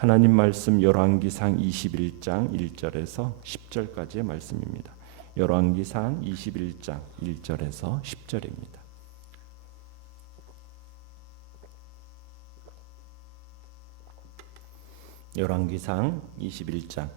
하나님 말씀 열왕기상 21장 1절에서 10절까지의 말씀입니다. 열왕기상 21장 1절에서 10절입니다. 열왕기상 21장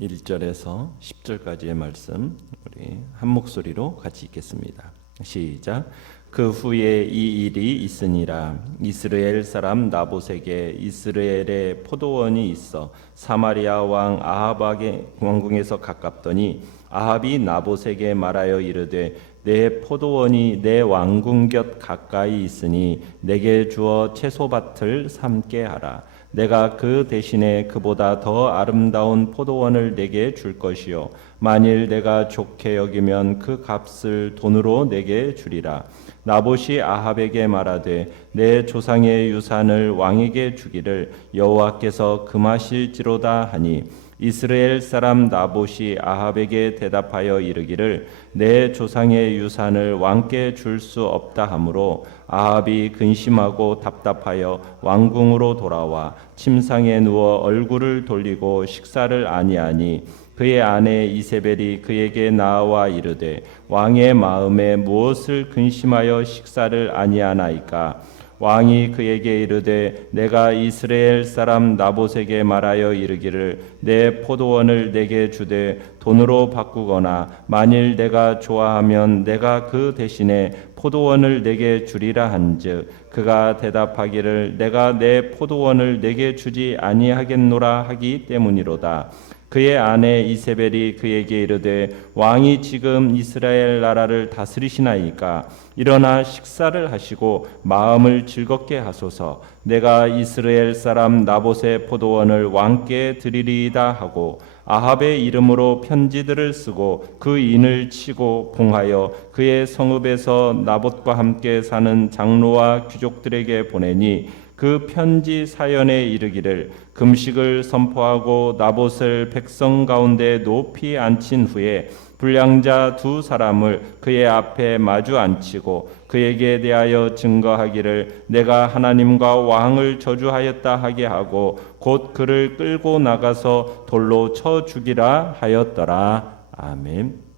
1절에서 10절까지의 말씀 우리 한 목소리로 같이 읽겠습니다. 시작. 그 후에 이 일이 있으니라. 이스라엘 사람 나봇에게 이스라엘에 포도원이 있어 사마리아 왕 아합의 왕궁에서 가깝더니 아합이 나봇에게 말하여 이르되 내 포도원이 내 왕궁 곁 가까이 있으니 내게 주어 채소밭을 삼게 하라. 내가 그 대신에 그보다 더 아름다운 포도원을 내게 줄 것이요 만일 내가 좋게 여기면 그 값을 돈으로 내게 주리라. 나봇이 아합에게 말하되 내 조상의 유산을 왕에게 주기를 여호와께서 금하실지로다 하니 이스라엘 사람 나봇이 아합에게 대답하여 이르기를 내 조상의 유산을 왕께 줄 수 없다 하므로 아합이 근심하고 답답하여 왕궁으로 돌아와 침상에 누워 얼굴을 돌리고 식사를 아니하니 그의 아내 이세벨이 그에게 나와 이르되 왕의 마음에 무엇을 근심하여 식사를 아니하나이까. 왕이 그에게 이르되 내가 이스라엘 사람 나봇에게 말하여 이르기를 내 포도원을 내게 주되 돈으로 바꾸거나 만일 내가 좋아하면 내가 그 대신에 포도원을 내게 주리라 한즉 그가 대답하기를 내가 내 포도원을 내게 주지 아니하겠노라 하기 때문이로다. 그의 아내 이세벨이 그에게 이르되 왕이 지금 이스라엘 나라를 다스리시나이까. 일어나 식사를 하시고 마음을 즐겁게 하소서. 내가 이스라엘 사람 나봇의 포도원을 왕께 드리리이다 하고 아합의 이름으로 편지들을 쓰고 그 인을 치고 봉하여 그의 성읍에서 나봇과 함께 사는 장로와 귀족들에게 보내니 그 편지 사연에 이르기를 금식을 선포하고 나봇을 백성 가운데 높이 앉힌 후에 불량자 두 사람을 그의 앞에 마주 앉히고 그에게 대하여 증거하기를 내가 하나님과 왕을 저주하였다 하게 하고 곧 그를 끌고 나가서 돌로 쳐 죽이라 하였더라. 아멘.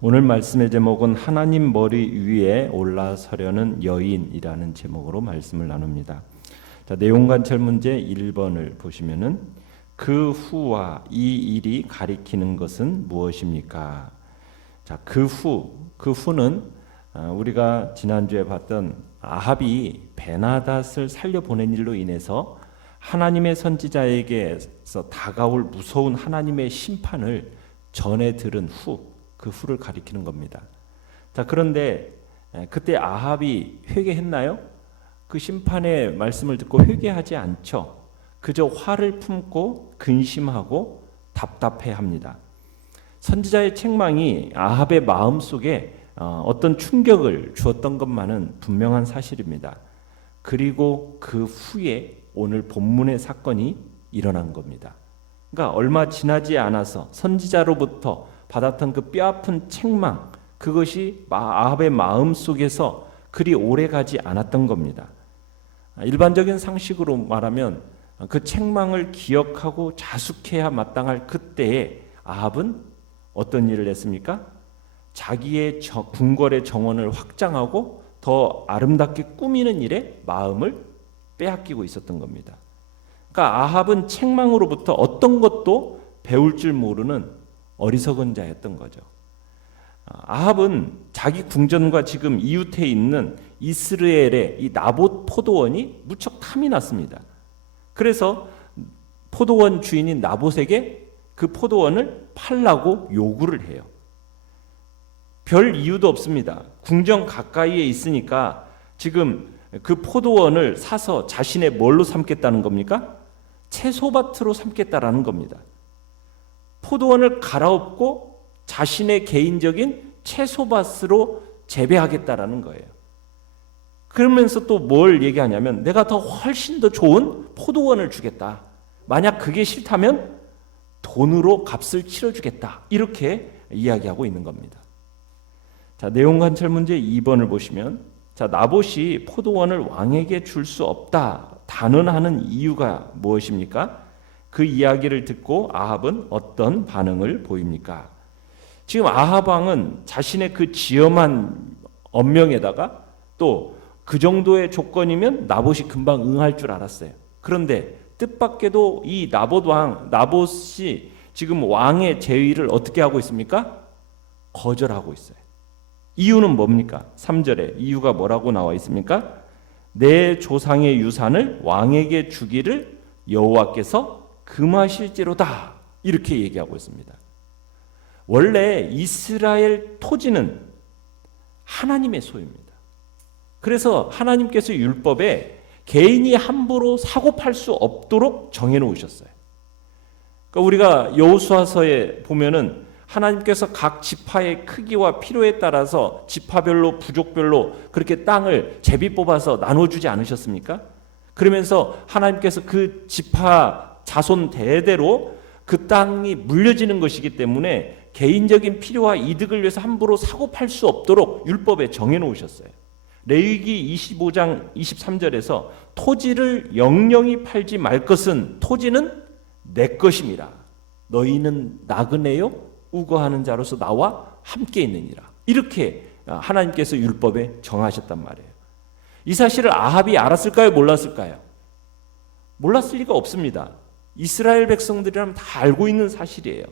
오늘 말씀의 제목은 하나님 머리 위에 올라서려는 여인이라는 제목으로 말씀을 나눕니다. 자, 내용 관찰 문제 1번을 보시면은 그 후와 이 일이 가리키는 것은 무엇입니까? 자, 그 후는 우리가 지난주에 봤던 아합이 베나닷을 살려보낸 일로 인해서 하나님의 선지자에게서 다가올 무서운 하나님의 심판을 전해 들은 그 후를 가리키는 겁니다. 자, 그런데 그때 아합이 회개했나요? 그 심판의 말씀을 듣고 회개하지 않죠. 그저 화를 품고 근심하고 답답해합니다. 선지자의 책망이 아합의 마음속에 어떤 충격을 주었던 것만은 분명한 사실입니다. 그리고 그 후에 오늘 본문의 사건이 일어난 겁니다. 그러니까 얼마 지나지 않아서 선지자로부터 받았던 그 뼈아픈 책망, 그것이 아합의 마음속에서 그리 오래가지 않았던 겁니다. 일반적인 상식으로 말하면 그 책망을 기억하고 자숙해야 마땅할 그때에 아합은 어떤 일을 했습니까? 자기의 궁궐의 정원을 확장하고 더 아름답게 꾸미는 일에 마음을 빼앗기고 있었던 겁니다. 그러니까 아합은 책망으로부터 어떤 것도 배울 줄 모르는 어리석은 자였던 거죠. 아합은 자기 궁전과 지금 이웃에 있는 이스라엘의 이 나봇 포도원이 무척 탐이 났습니다. 그래서 포도원 주인인 나봇에게 그 포도원을 팔라고 요구를 해요. 별 이유도 없습니다. 궁전 가까이에 있으니까 지금 그 포도원을 사서 자신의 뭘로 삼겠다는 겁니까? 채소밭으로 삼겠다라는 겁니다. 포도원을 갈아엎고 자신의 개인적인 채소밭으로 재배하겠다라는 거예요. 그러면서 또 뭘 얘기하냐면 내가 더 훨씬 더 좋은 포도원을 주겠다. 만약 그게 싫다면 돈으로 값을 치러주겠다. 이렇게 이야기하고 있는 겁니다. 자, 내용 관찰 문제 2번을 보시면 자, 나봇이 포도원을 왕에게 줄 수 없다 단언하는 이유가 무엇입니까? 그 이야기를 듣고 아합은 어떤 반응을 보입니까? 지금 아합 왕은 자신의 그 지엄한 언명에다가 또 그 정도의 조건이면 나봇이 금방 응할 줄 알았어요. 그런데 뜻밖에도 이 나봇이 지금 왕의 제의를 어떻게 하고 있습니까? 거절하고 있어요. 이유는 뭡니까? 3절에 이유가 뭐라고 나와 있습니까? 내 조상의 유산을 왕에게 주기를 여호와께서 금하실지로다, 이렇게 얘기하고 있습니다. 원래 이스라엘 토지는 하나님의 소유입니다. 그래서 하나님께서 율법에 개인이 함부로 사고 팔 수 없도록 정해놓으셨어요. 그러니까 우리가 여호수아서에 보면은 하나님께서 각 지파의 크기와 필요에 따라서 지파별로 부족별로 그렇게 땅을 제비 뽑아서 나눠주지 않으셨습니까? 그러면서 하나님께서 그 지파 자손 대대로 그 땅이 물려지는 것이기 때문에 개인적인 필요와 이득을 위해서 함부로 사고 팔 수 없도록 율법에 정해놓으셨어요. 레위기 25장 23절에서 토지를 영영히 팔지 말 것은 토지는 내 것임이라. 너희는 나그네요 우거하는 자로서 나와 함께 있느니라. 이렇게 하나님께서 율법에 정하셨단 말이에요. 이 사실을 아합이 알았을까요? 몰랐을까요? 몰랐을 리가 없습니다. 이스라엘 백성들이라면 다 알고 있는 사실이에요.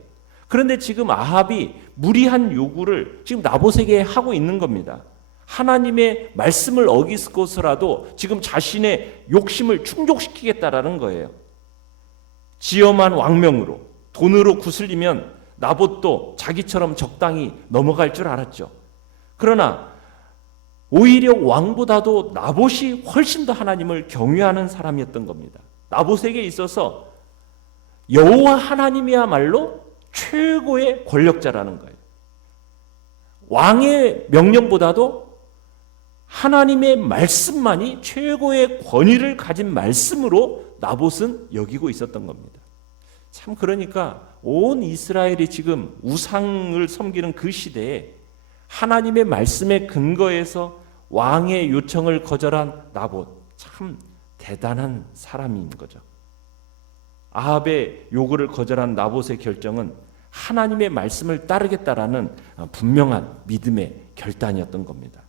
그런데 지금 아합이 무리한 요구를 지금 나봇에게 하고 있는 겁니다. 하나님의 말씀을 어기고서라도 지금 자신의 욕심을 충족시키겠다라는 거예요. 지엄한 왕명으로, 돈으로 구슬리면 나봇도 자기처럼 적당히 넘어갈 줄 알았죠. 그러나 오히려 왕보다도 나봇이 훨씬 더 하나님을 경외하는 사람이었던 겁니다. 나봇에게 있어서 여호와 하나님이야말로 최고의 권력자라는 거예요. 왕의 명령보다도 하나님의 말씀만이 최고의 권위를 가진 말씀으로 나봇은 여기고 있었던 겁니다. 참, 그러니까 온 이스라엘이 지금 우상을 섬기는 그 시대에 하나님의 말씀에 근거해서 왕의 요청을 거절한 나봇, 참 대단한 사람인 거죠. 아합의 요구를 거절한 나봇의 결정은 하나님의 말씀을 따르겠다라는 분명한 믿음의 결단이었던 겁니다.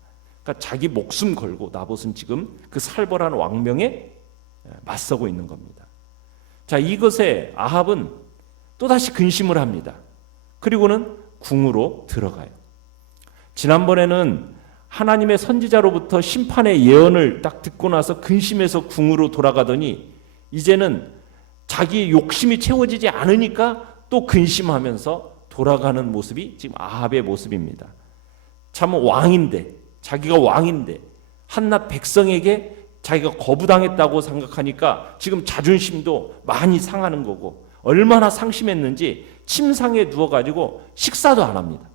그러니까 자기 목숨 걸고 나봇은 지금 그 살벌한 왕명에 맞서고 있는 겁니다. 자, 이것에 아합은 또다시 근심을 합니다. 그리고는 궁으로 들어가요. 지난번에는 하나님의 선지자로부터 심판의 예언을 딱 듣고 나서 근심해서 궁으로 돌아가더니 이제는 자기 욕심이 채워지지 않으니까 또 근심하면서 돌아가는 모습이 지금 아합의 모습입니다. 참, 왕인데, 자기가 왕인데 한낱 백성에게 자기가 거부당했다고 생각하니까 지금 자존심도 많이 상하는 거고, 얼마나 상심했는지 침상에 누워가지고 식사도 안 합니다.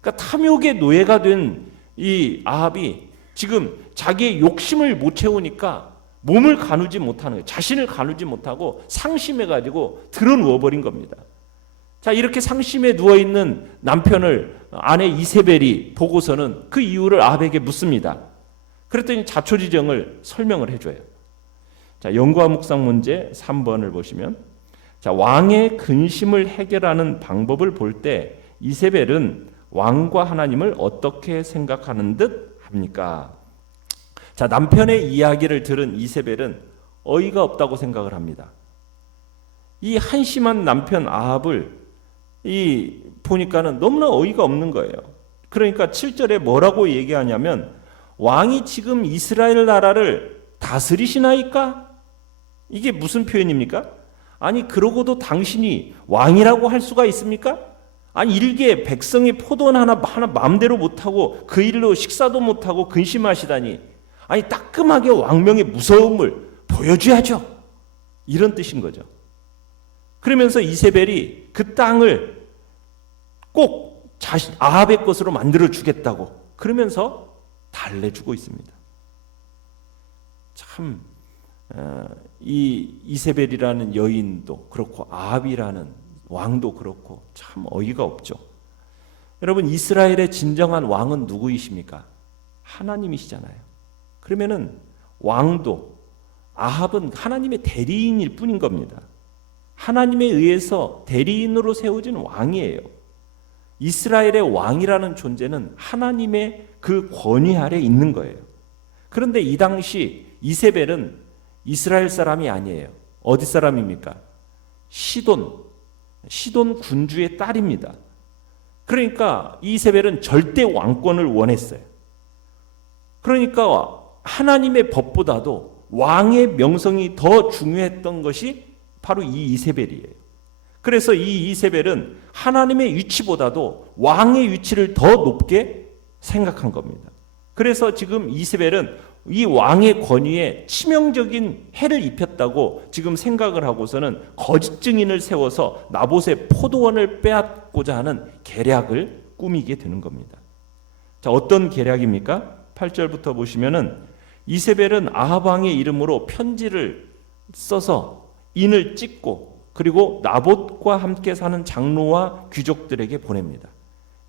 그러니까 탐욕의 노예가 된 이 아합이 지금 자기의 욕심을 못 채우니까 몸을 가누지 못하는 거예요. 자신을 가누지 못하고 상심해가지고 드러누워버린 겁니다. 자, 이렇게 상심에 누워있는 남편을 아내 이세벨이 보고서는 그 이유를 아합에게 묻습니다. 그랬더니 자초지정을 설명을 해줘요. 자, 연구와 묵상 문제 3번을 보시면, 자, 왕의 근심을 해결하는 방법을 볼 때 이세벨은 왕과 하나님을 어떻게 생각하는 듯 합니까? 자, 남편의 이야기를 들은 이세벨은 어이가 없다고 생각을 합니다. 이 한심한 남편 아합을 보니까는 너무나 어이가 없는 거예요. 그러니까 7절에 뭐라고 얘기하냐면, 왕이 지금 이스라엘 나라를 다스리시나이까? 이게 무슨 표현입니까? 아니, 그러고도 당신이 왕이라고 할 수가 있습니까? 아니, 일개 백성의 포도원 하나 마음대로 못하고 그 일로 식사도 못하고 근심하시다니, 아니, 따끔하게 왕명의 무서움을 보여줘야죠. 이런 뜻인 거죠. 그러면서 이세벨이 그 땅을 꼭 아합의 것으로 만들어 주겠다고 그러면서 달래주고 있습니다. 참, 이 이세벨이라는 여인도 그렇고 아합이라는 왕도 그렇고 참 어이가 없죠. 여러분, 이스라엘의 진정한 왕은 누구이십니까? 하나님이시잖아요. 그러면은 왕도 아합은 하나님의 대리인일 뿐인 겁니다. 하나님에 의해서 대리인으로 세워진 왕이에요. 이스라엘의 왕이라는 존재는 하나님의 그 권위 아래 있는 거예요. 그런데 이 당시 이세벨은 이스라엘 사람이 아니에요. 어디 사람입니까? 시돈 군주의 딸입니다. 그러니까 이세벨은 절대 왕권을 원했어요. 그러니까 하나님의 법보다도 왕의 명성이 더 중요했던 것이 바로 이 이세벨이에요. 그래서 이 이세벨은 하나님의 위치보다도 왕의 위치를 더 높게 생각한 겁니다. 그래서 지금 이세벨은 이 왕의 권위에 치명적인 해를 입혔다고 지금 생각을 하고서는 거짓 증인을 세워서 나봇의 포도원을 빼앗고자 하는 계략을 꾸미게 되는 겁니다. 자, 어떤 계략입니까? 8절부터 보시면은 이세벨은 아합 왕의 이름으로 편지를 써서 인을 찍고 그리고 나봇과 함께 사는 장로와 귀족들에게 보냅니다.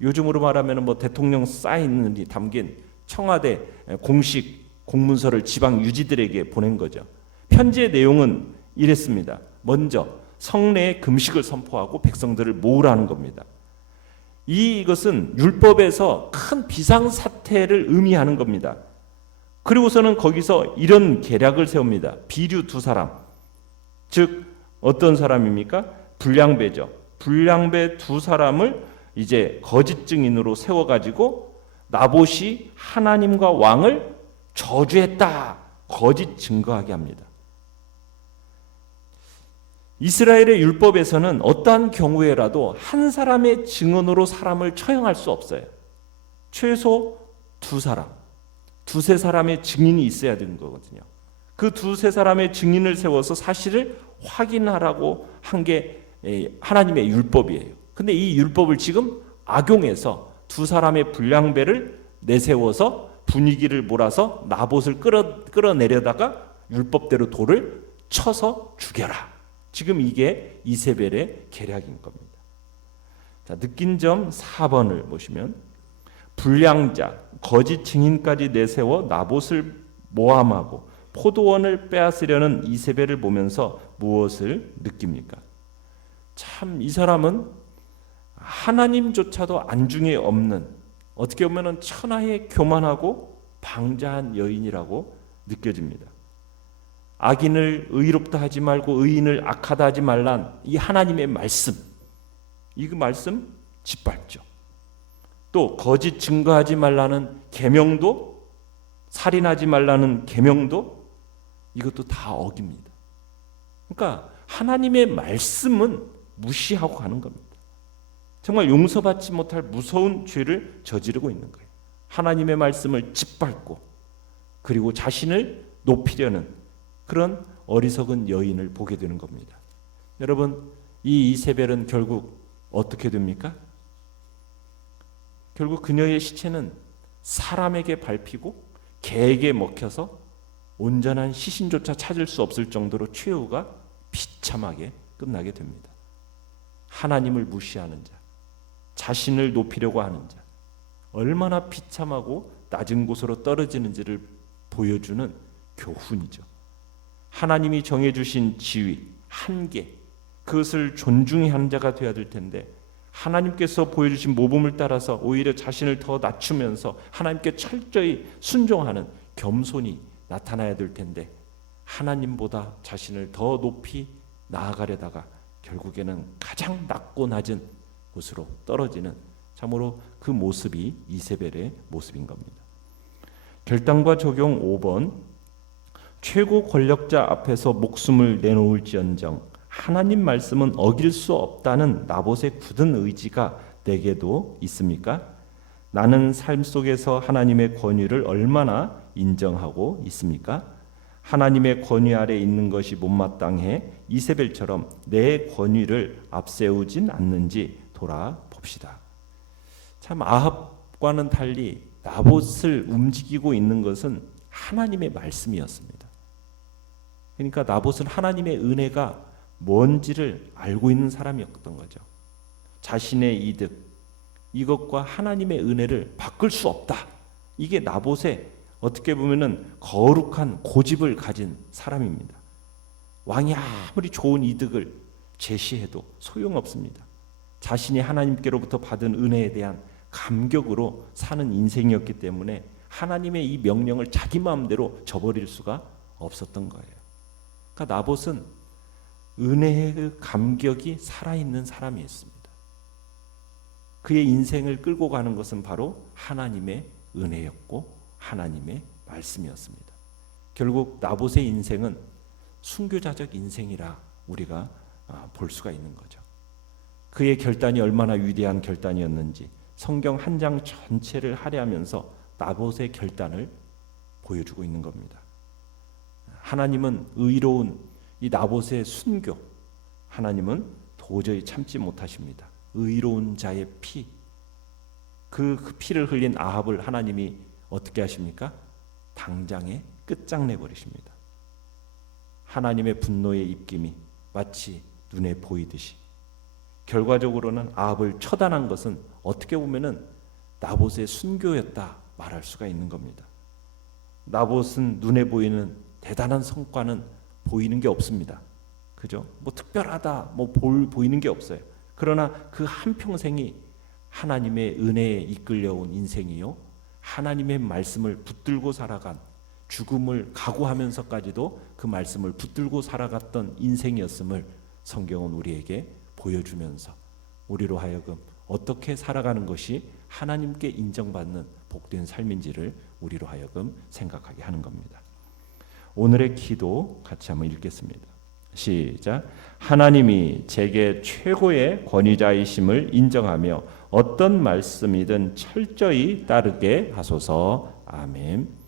요즘으로 말하면 뭐 대통령 사인이 담긴 청와대 공식 공문서를 지방 유지들에게 보낸 거죠. 편지의 내용은 이랬습니다. 먼저 성내에 금식을 선포하고 백성들을 모으라는 겁니다. 이것은 율법에서 큰 비상사태를 의미하는 겁니다. 그리고서는 거기서 이런 계략을 세웁니다. 비류 두 사람, 즉 어떤 사람입니까? 불량배죠. 불량배 두 사람을 이제 거짓 증인으로 세워가지고 나봇이 하나님과 왕을 저주했다, 거짓 증거하게 합니다. 이스라엘의 율법에서는 어떠한 경우에라도 한 사람의 증언으로 사람을 처형할 수 없어요. 최소 두 사람, 두세 사람의 증인이 있어야 되는 거거든요. 그 두세 사람의 증인을 세워서 사실을 확인하라고 한 게 하나님의 율법이에요. 근데 이 율법을 지금 악용해서 두 사람의 불량배를 내세워서 분위기를 몰아서 나봇을 끌어내려다가 율법대로 돌을 쳐서 죽여라. 지금 이게 이세벨의 계략인 겁니다. 자, 느낀 점 4번을 보시면 불량자, 거짓 증인까지 내세워 나봇을 모함하고 포도원을 빼앗으려는 이세벨을 보면서 무엇을 느낍니까? 참 이 사람은 하나님조차도 안중에 없는, 어떻게 보면 천하에 교만하고 방자한 여인이라고 느껴집니다. 악인을 의롭다 하지 말고 의인을 악하다 하지 말란 이 하나님의 말씀, 이 말씀 짓밟죠. 또 거짓 증거하지 말라는 계명도, 살인하지 말라는 계명도 이것도 다 어깁니다. 그러니까 하나님의 말씀은 무시하고 가는 겁니다. 정말 용서받지 못할 무서운 죄를 저지르고 있는 거예요. 하나님의 말씀을 짓밟고 그리고 자신을 높이려는 그런 어리석은 여인을 보게 되는 겁니다. 여러분, 이 이세벨은 결국 어떻게 됩니까? 결국 그녀의 시체는 사람에게 밟히고 개에게 먹혀서 온전한 시신조차 찾을 수 없을 정도로 최후가 비참하게 끝나게 됩니다. 하나님을 무시하는 자, 자신을 높이려고 하는 자, 얼마나 비참하고 낮은 곳으로 떨어지는지를 보여주는 교훈이죠. 하나님이 정해주신 지위, 한계, 그것을 존중히 하는 자가 되어야 될 텐데 하나님께서 보여주신 모범을 따라서 오히려 자신을 더 낮추면서 하나님께 철저히 순종하는 겸손이 나타나야 될 텐데 하나님보다 자신을 더 높이 나아가려다가 결국에는 가장 낮고 낮은 곳으로 떨어지는, 참으로 그 모습이 이세벨의 모습인 겁니다. 결단과 적용 5번, 최고 권력자 앞에서 목숨을 내놓을지언정 하나님 말씀은 어길 수 없다는 나봇의 굳은 의지가 내게도 있습니까? 나는 삶 속에서 하나님의 권위를 얼마나 인정하고 있습니까? 하나님의 권위 아래 있는 것이 못마땅해 이세벨처럼 내 권위를 앞세우진 않는지 돌아봅시다. 참 아합과는 달리 나봇을 움직이고 있는 것은 하나님의 말씀이었습니다. 그러니까 나봇은 하나님의 은혜가 뭔지를 알고 있는 사람이었던 거죠. 자신의 이득, 이것과 하나님의 은혜를 바꿀 수 없다. 이게 나봇의 어떻게 보면은 거룩한 고집을 가진 사람입니다. 왕이 아무리 좋은 이득을 제시해도 소용없습니다. 자신이 하나님께로부터 받은 은혜에 대한 감격으로 사는 인생이었기 때문에 하나님의 이 명령을 자기 마음대로 저버릴 수가 없었던 거예요. 그러니까 나봇은 은혜의 감격이 살아있는 사람이었습니다. 그의 인생을 끌고 가는 것은 바로 하나님의 은혜였고 하나님의 말씀이었습니다. 결국 나봇의 인생은 순교자적 인생이라 우리가 볼 수가 있는 거죠. 그의 결단이 얼마나 위대한 결단이었는지 성경 한 장 전체를 할애하면서 나봇의 결단을 보여주고 있는 겁니다. 하나님은 의로운 이 나봇의 순교, 하나님은 도저히 참지 못하십니다. 의로운 자의 피, 그 피를 흘린 아합을 하나님이 어떻게 하십니까? 당장에 끝장내 버리십니다. 하나님의 분노의 입김이 마치 눈에 보이듯이 결과적으로는 아합을 처단한 것은 어떻게 보면은 나봇의 순교였다 말할 수가 있는 겁니다. 나봇은 눈에 보이는 대단한 성과는 보이는 게 없습니다. 그죠? 뭐 특별하다, 뭐 보이는 게 없어요. 그러나 그 한평생이 하나님의 은혜에 이끌려온 인생이요, 하나님의 말씀을 붙들고 살아간, 죽음을 각오하면서까지도 그 말씀을 붙들고 살아갔던 인생이었음을 성경은 우리에게 보여주면서 우리로 하여금 어떻게 살아가는 것이 하나님께 인정받는 복된 삶인지를 우리로 하여금 생각하게 하는 겁니다. 오늘의 기도 같이 한번 읽겠습니다. 시작. 하나님이 제게 최고의 권위자이심을 인정하며 어떤 말씀이든 철저히 따르게 하소서. 아멘.